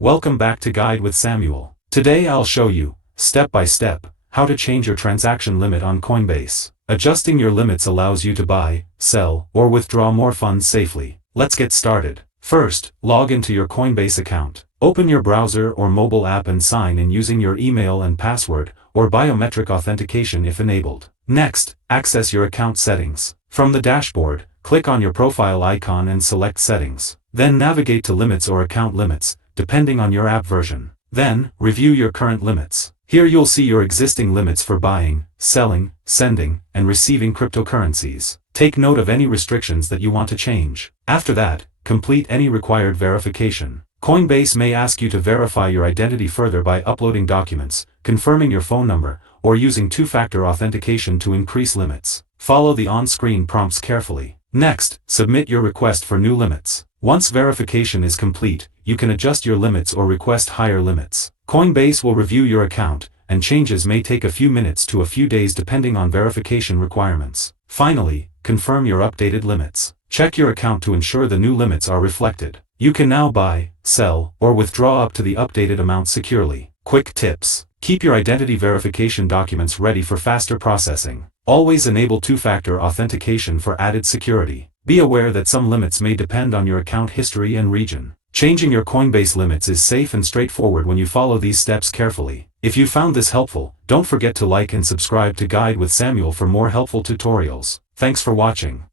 Welcome back to Guide with Samuel. Today I'll show you, step by step, how to change your transaction limit on Coinbase. Adjusting your limits allows you to buy, sell, or withdraw more funds safely. Let's get started. First, log into your Coinbase account. Open your browser or mobile app and sign in using your email and password, or biometric authentication if enabled. Next, access your account settings. From the dashboard, click on your profile icon and select Settings. Then navigate to Limits or Account Limits, depending on your app version. Then, review your current limits. Here you'll see your existing limits for buying, selling, sending, and receiving cryptocurrencies. Take note of any restrictions that you want to change. After that, complete any required verification. Coinbase may ask you to verify your identity further by uploading documents, confirming your phone number, or using two-factor authentication to increase limits. Follow the on-screen prompts carefully. Next, submit your request for new limits. Once verification is complete, you can adjust your limits or request higher limits. Coinbase will review your account, and changes may take a few minutes to a few days depending on verification requirements. Finally, confirm your updated limits. Check your account to ensure the new limits are reflected. You can now buy, sell, or withdraw up to the updated amount securely. Quick tips. Keep your identity verification documents ready for faster processing. Always enable two-factor authentication for added security. Be aware that some limits may depend on your account history and region. Changing your Coinbase limits is safe and straightforward when you follow these steps carefully. If you found this helpful, don't forget to like and subscribe to Guide with Samuel for more helpful tutorials. Thanks for watching.